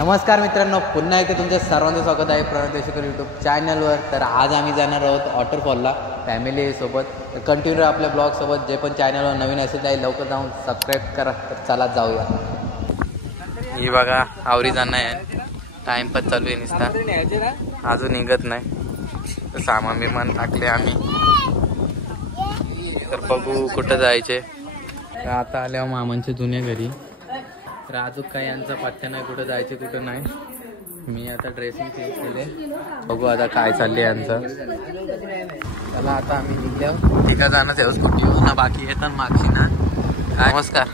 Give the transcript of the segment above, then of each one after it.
नमस्कार मित्रांनो, पुन्हा एकदा तुमचं सर्वांचं स्वागत आहे प्रणव देशकर यूट्यूब चॅनलवर. तर आज आम्ही जाणार आहोत वॉटरफॉलला फॅमिलीसोबत. तर कंटिन्यू आपल्या ब्लॉगसोबत. जे पण चॅनलवर नवीन असेल त्याला लवकर जाऊन सबस्क्राईब करा. तर चला जाऊया. ही बघा आवरी जाणं आहे. टाइमपास चालू आहे नुसता, अजून निघत नाही. सामान बिमान टाकले आम्ही. तर बघू कुठं जायचे. तर आता आल्या मामांच्या जुन्या घरी. तर अजून काही यांचा पत्ता नाही, कुठं जायचे कुठं नाही. मी आता ड्रेसिंग चेंज केले. बघू आता काय चालले यांचं. चला आता आम्ही निघल्यावर एका जाणं सेल्स स्कूटी ना बाकी येतात मागची ना. नमस्कार.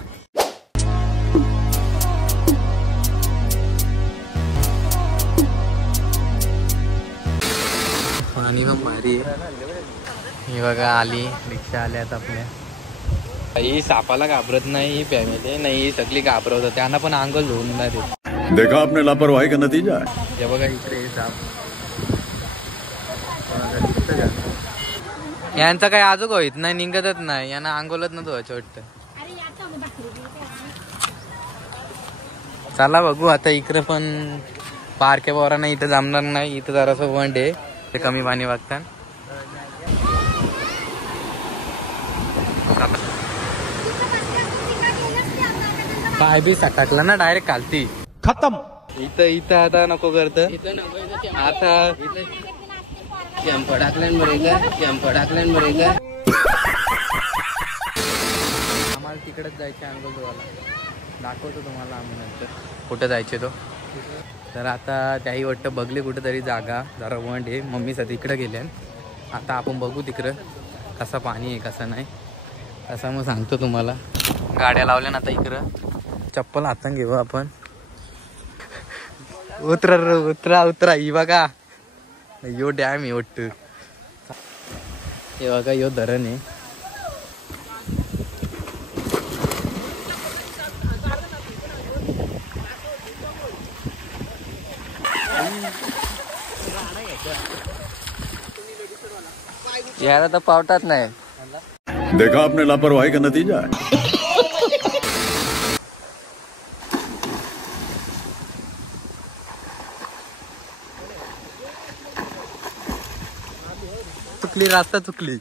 पाणी पण भारी आहे. ही बघा आली रिक्षा आल्यात आपल्या. ही सापाला घाबरत नाही, ही फॅमिली नाही, ही सगळी घाबरवतात. त्यांना पण अंगल धुवून नाही देत. देखा आपने लापरवाही का नतीजा. हे बघा इकडे साप. यांचा काही आजूक होईत नाही, निघतच नाही. यांना अंगोलत न धुवायचं वाटतं. चला बघू आता. इकडे पण पार्क बोरा नाही, इथं जमणार नाही. इथं जरासं वंड आहे, ते कमी पाणी वागतात. पाय बी सटाकला ना डायरेक्ट खालती खतम. इथं आता नको करत. आता आम्हाला तिकडेच जायचे अंगल धुवायला. दाखवतो तुम्हाला आम्ही नंतर कुठं जायचे तो. तर आता त्याही वाटतं बघले कुठेतरी जागा जरा वंड आहे. मम्मी साठी इकडे गेल्या. आता आपण बघू तिकडं कसा पाणी आहे कसा नाही, असं मग सांगतो तुम्हाला. गाड्या लावल्या ना आता इकडं. चप्पल हातात घेऊ आपण. उतरा उतरा उतरा. ही बघा यो डॅम आहे वाटतं. हे बघा यो धरण आहे. याला तर पावटाच नाही. देखा आपने लापरवाही का नतीजा. चुकली रास्ता चुकली.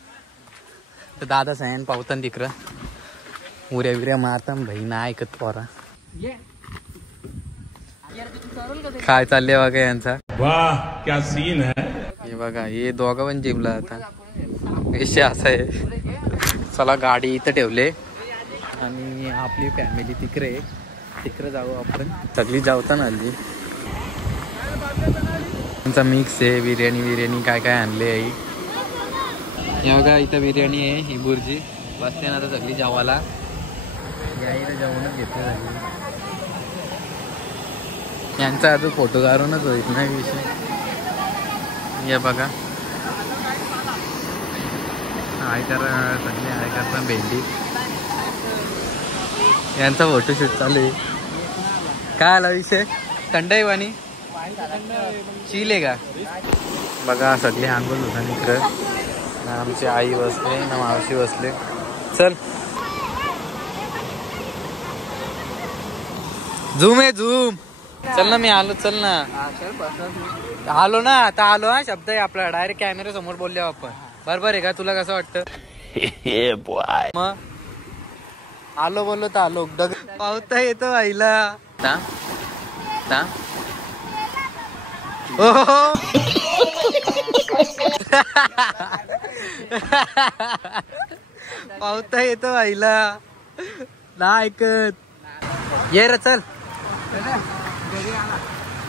तर दादा सैन पावतान तिकडं उऱ्या विऱ्या मारता. भाई ना ऐकत पोरा. काय चालले बघा यांचा. वाह क्या सीन है. हे बघा हे दोघं पण जिमला आता. विषय असा आहे. चला गाडी इथं ठेवले आणि आपली फॅमिली तिकडे जाऊ आपण. सगळी जाऊता ना हल्ली. त्यांचा मिक्स आहे. बिर्याणी काय काय आणले आहे. हे बघा इथं बिर्याणी आहे. ही बुर्जी बसते ना आता सगळी जेवायला. यायला जेवणच घेतलं झाली. यांचा अजून फोटो काढूनच होईत नाही विषय. हे बघा आयकर पण भेंडी. यांचा फोटोशूट चालू आहे. काय आला विषय. थंड आहे पाणी चिले का. बघा सगळे आंघोळ होता इकडं. आमची आई बसले ना मावशी बसले. चल झूम आहे झूम. चल ना मी आलो. चल ना आलो ना आता आलो. हा शब्द आहे आपला. डायरेक्ट कॅमेरा समोर बोलले आपण. बरोबर आहे का. तुला कसं वाटतं. मग आलो बोललो तर आलो. पावता येतो आईला. पावता येतो आईला ना ऐकत. ये रे चल.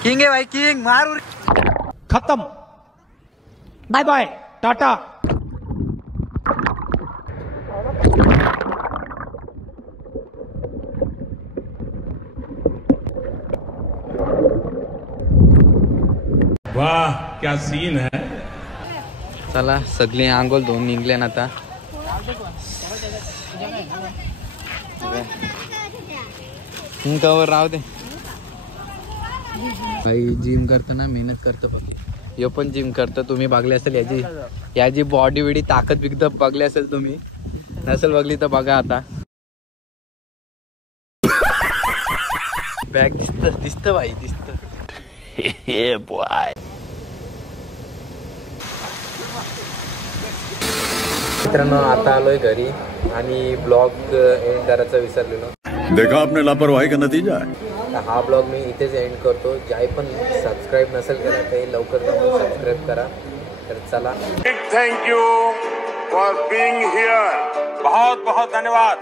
किंग आहे भाई किंग. मार खत्म. बाय बाय टाटा. वाह क्या सीन है. चला सगळे आंघोळ धुवून निघले ना आता. कवर राहू दे. भाई जिम करताना मेहनत करतो. फक्त यो पण जिम करतो. तुम्ही बघले असेल याची बॉडी बिडी ताकद बिकद बघले असेल तुम्ही. नसेल बघली तर बघा आता. बॅग दिसतं भाई दिसतं. मित्रांनो आता आलोय घरी आणि ब्लॉग एंड करायचा विसरलेलो. देखा आपने लापरवाही का नतीजा है. तर हा ब्लॉग मी इथेच एंड करतो. ज्याही पण सबस्क्राईब नसेल करा ते लवकर जाऊन सबस्क्राईब करा. तर चला, thank you for being here. बहुत बहुत धन्यवाद.